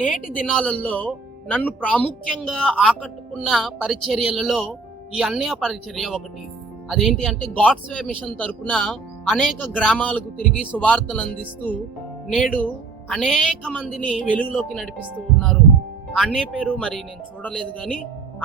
నేటి దినాలలో నన్ను ప్రాముఖ్యంగా ఆకట్టుకున్న పరిచర్యలలో ఈ అన్నయ్య పరిచర్య ఒకటి. అదేంటి అంటే గాడ్స్ వే మిషన్ తరపున అనేక గ్రామాలకు తిరిగి సువార్తను అందిస్తూ నేడు అనేక మందిని వెలుగులోకి నడిపిస్తూ ఉన్నారు. అన్నయ్య పేరు మరి నేను చూడలేదు, కానీ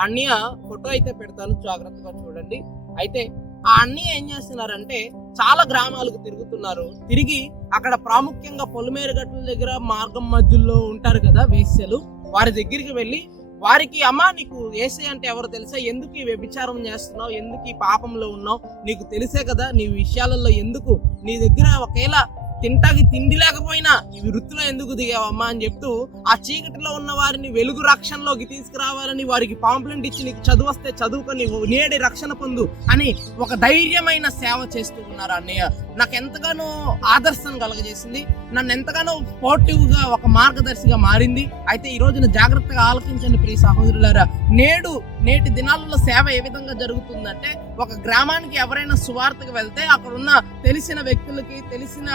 అన్నయ్య ఫోటో అయితే పెడతాను, జాగ్రత్తగా చూడండి. అయితే ఆ అన్నయ్య ఏం చేస్తున్నారంటే చాలా గ్రామాలకు తిరుగుతున్నారు. తిరిగి అక్కడ ప్రాముఖ్యంగా పొలిమేరు గట్ల దగ్గర మార్గం మధ్యలో ఉంటారు కదా వేశ్యలు, వారి దగ్గరికి వెళ్ళి వారికి అమ్మా నీకు యేసయ్య అంటే ఎవరో తెలుసా, ఎందుకు ఈ వ్యభిచారం చేస్తున్నావు, ఎందుకు ఈ పాపంలో ఉన్నావు, నీకు తెలిసే కదా, నీ విషయాలలో ఎందుకు, నీ దగ్గర ఒకేళ తింటాకి తిండి లేకపోయినా ఈ వృత్తిలో ఎందుకు దిగావమ్మా అని చెప్తూ ఆ చీకటిలో ఉన్న వారిని వెలుగు రక్షణలోకి తీసుకురావాలని వారికి పాంప్లెంట్ ఇచ్చి నీకు చదువు వస్తే చదువుకొని నేడి రక్షణ పొందు అని ఒక ధైర్యమైన సేవ చేస్తూ ఉన్నారు అన్నయ్య. నాకు ఎంతగానో ఆదర్శం కలగజేసింది, నన్ను ఎంతగానో స్పోర్టివ్ గా ఒక మార్గదర్శిగా మారింది. అయితే ఈ రోజున జాగ్రత్తగా ఆలోచించండి ప్రియ సహోదరులారా, నేటి దినాలలో సేవ ఏ విధంగా జరుగుతుందంటే ఒక గ్రామానికి ఎవరైనా సువార్తకు వెళ్తే అక్కడ ఉన్న తెలిసిన వ్యక్తులకి, తెలిసిన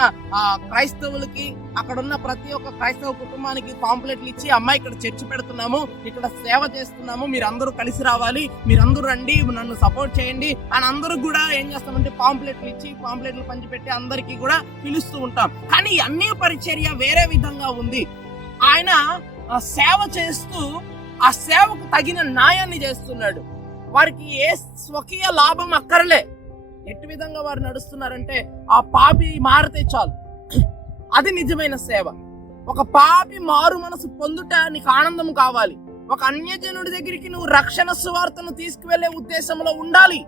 క్రైస్తవులకి, అక్కడ ఉన్న ప్రతి ఒక్క క్రైస్తవ కుటుంబానికి పాంప్లెట్లు ఇచ్చి అమ్మాయి ఇక్కడ చర్చ్ పెడుతున్నాము, ఇక్కడ సేవ చేస్తున్నాము, మీరందరూ కలిసి రావాలి, మీరందరూ రండి, నన్ను సపోర్ట్ చేయండి అని అందరూ కూడా ఏం చేస్తామంటే పాంప్లెట్లు ఇచ్చి పాంప్లెట్లు పంచిపెట్టి అందరికీ కూడా పిలుస్తూ ఉంటాం. కానీ అన్ని పరిచర్య వేరే విధంగా ఉంది. ఆయన సేవ చేస్తూ ఆ సేవకు తగిన న్యాయాన్ని చేస్తున్నాడు. వారికి ఏ స్వకీయ లాభం అక్కర్లే. ఎట్టి విధంగా వారు నడుస్తున్నారంటే ఆ పాపి మారితే చాలు, అది నిజమైన సేవ. ఒక పాపి మారు మనసు పొందుట నీకు ఆనందం కావాలి. ఒక అన్యజనుడి దగ్గరికి నువ్వు రక్షణ సువార్తను తీసుకువెళ్లే ఉద్దేశంలో ఉండాలి.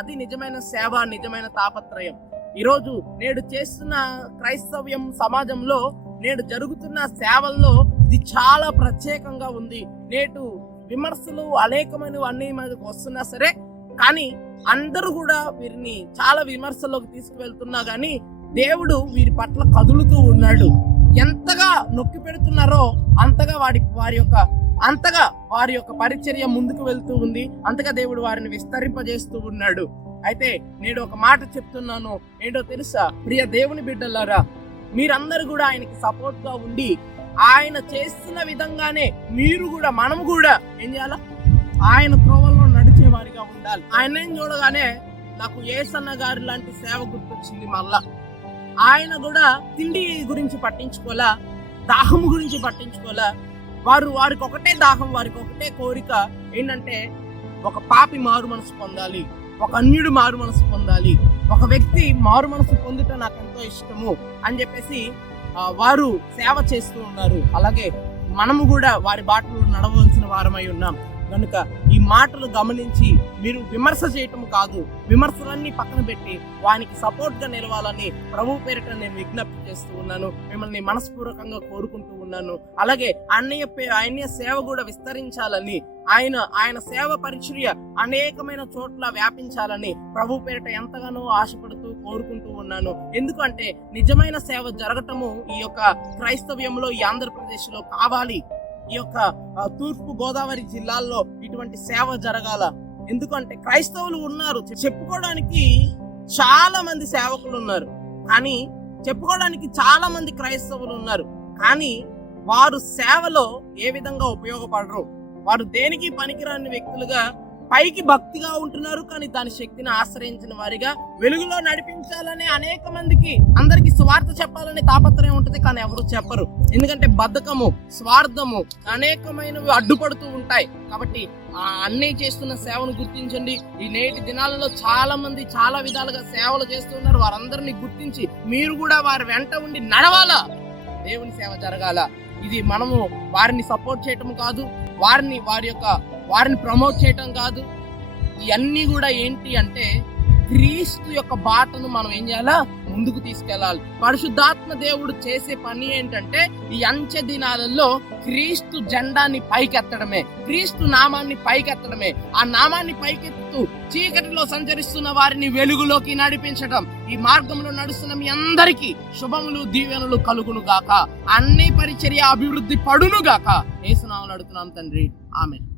అది నిజమైన సేవ, నిజమైన తాపత్రయం. ఈరోజు నేడు చేస్తున్న క్రైస్తవ్యం సమాజంలో నేడు జరుగుతున్న సేవల్లో ఇది చాలా ప్రత్యేకంగా ఉంది. నేడు విమర్శలు అనేకమైన అన్ని మీదకి వస్తున్నా సరే, కానీ అందరూ కూడా వీరిని చాలా విమర్శల్లోకి తీసుకువెళ్తున్నా గానీ దేవుడు వీరి పట్ల కదులుతూ ఉన్నాడు. ఎంతగా నొక్కి పెడుతున్నారో అంతగా వారి యొక్క పరిచర్య ముందుకు వెళ్తూ ఉంది. అంతగా దేవుడు వారిని విస్తరింపజేస్తూ ఉన్నాడు. అయితే నేను ఒక మాట చెప్తున్నాను, ఏంటో తెలుసా ప్రియ దేవుని బిడ్డలారా, మీరందరూ కూడా ఆయనకి సపోర్ట్ గా ఉండి ఆయన చేస్తున్న విధంగానే మనం కూడా ఏం చేయాలా, ఆయన త్రోవల్లో నడిచే వారిగా ఉండాలి. ఆయన చూడగానే నాకు యేసన్న గారి లాంటి సేవ గుర్తొచ్చింది. మళ్ళా ఆయన కూడా తిండి గురించి పట్టించుకోలా, దాహం గురించి పట్టించుకోలా. వారికి ఒకటే దాహం, వారికి ఒకటే కోరిక ఏంటంటే ఒక పాపి మారు మనసు పొందాలి, ఒక అన్యుడు మారు మనసు పొందాలి, ఒక వ్యక్తి మారు మనసు పొందుట నాకు ఎంతో ఇష్టము అని చెప్పేసి వారు సేవ చేస్తూ ఉన్నారు. అలాగే మనము కూడా వారి బాటలో నడవలసిన వారమై ఉన్నాం. కనుక ఈ మాటలు గమనించి మీరు విమర్శ చేయటం కాదు, విమర్శలన్నీ పక్కన పెట్టి వానికి సపోర్ట్ గా నిలవాలని ప్రభు పేరిట నేను విజ్ఞప్తి చేస్తూ ఉన్నాను. మిమ్మల్ని మనస్పూర్వకంగా కోరుకుంటూ ఉన్నాను. అలాగే అన్నయ్య సేవ కూడా విస్తరించాలని, ఆయన సేవ పరిచర్య అనేకమైన చోట్ల వ్యాపించాలని ప్రభు పేరిట ఎంతగానో ఆశపడుతూ కోరుకుంటూ ఉన్నాను. ఎందుకంటే నిజమైన సేవ జరగటము ఈ యొక్క క్రైస్తవ్యంలో, ఈ ఆంధ్రప్రదేశ్ లో కావాలి. ఈ యొక్క తూర్పు గోదావరి జిల్లాల్లో ఇటువంటి సేవ జరగాల. ఎందుకంటే క్రైస్తవులు ఉన్నారు, చెప్పుకోవడానికి చాలా మంది సేవకులు ఉన్నారు, కానీ చెప్పుకోవడానికి చాలా మంది క్రైస్తవులు ఉన్నారు, కానీ వారు సేవలో ఏ విధంగా ఉపయోగపడరు. వారు దేనికి పనికిరాని వ్యక్తులుగా పైకి భక్తిగా ఉంటున్నారు, కానీ దాని శక్తిని ఆశ్రయించిన వారిగా వెలుగులో నడిపించాలనే అనేక మందికి, అందరికి స్వార్థ చెప్పాలనే తాపత్రయం ఉంటుంది, కానీ ఎవరు చెప్పరు. ఎందుకంటే బద్ధకము, స్వార్థము అనేకమైనవి అడ్డుపడుతూ ఉంటాయి. కాబట్టి ఆ అన్నయ్య చేస్తున్న సేవను గుర్తించండి. ఈ నేటి దినాలలో చాలా మంది చాలా విధాలుగా సేవలు చేస్తున్నారు. వారందరినీ గుర్తించి మీరు కూడా వారి వెంట ఉండి నడవాలా, దేవుని సేవ జరగాల. ఇది మనము వారిని సపోర్ట్ చేయటం కాదు, వారిని ప్రమోట్ చేయటం కాదు. ఇవన్నీ కూడా ఏంటి అంటే క్రీస్తు యొక్క బాటను మనం ఏం చేయాలా, ముందుకు తీసుకెళ్లాలి. పరిశుద్ధాత్మ దేవుడు చేసే పని ఏంటంటే ఈ అంచె దినాలలో క్రీస్తు జెండాన్ని పైకెత్తడమే, క్రీస్తు నామాన్ని పైకెత్తడమే. ఆ నామాన్ని పైకెత్తు చీకటిలో సంచరిస్తున్న వారిని వెలుగులోకి నడిపించడం. ఈ మార్గంలో నడుస్తున్న మీ అందరికీ శుభములు, దీవెనలు కలుగును గాక. అన్ని పరిచర్య అభివృద్ధి పడును గాక. యేసు నామములో అడుగుతున్నాం తండ్రి, ఆమేన్.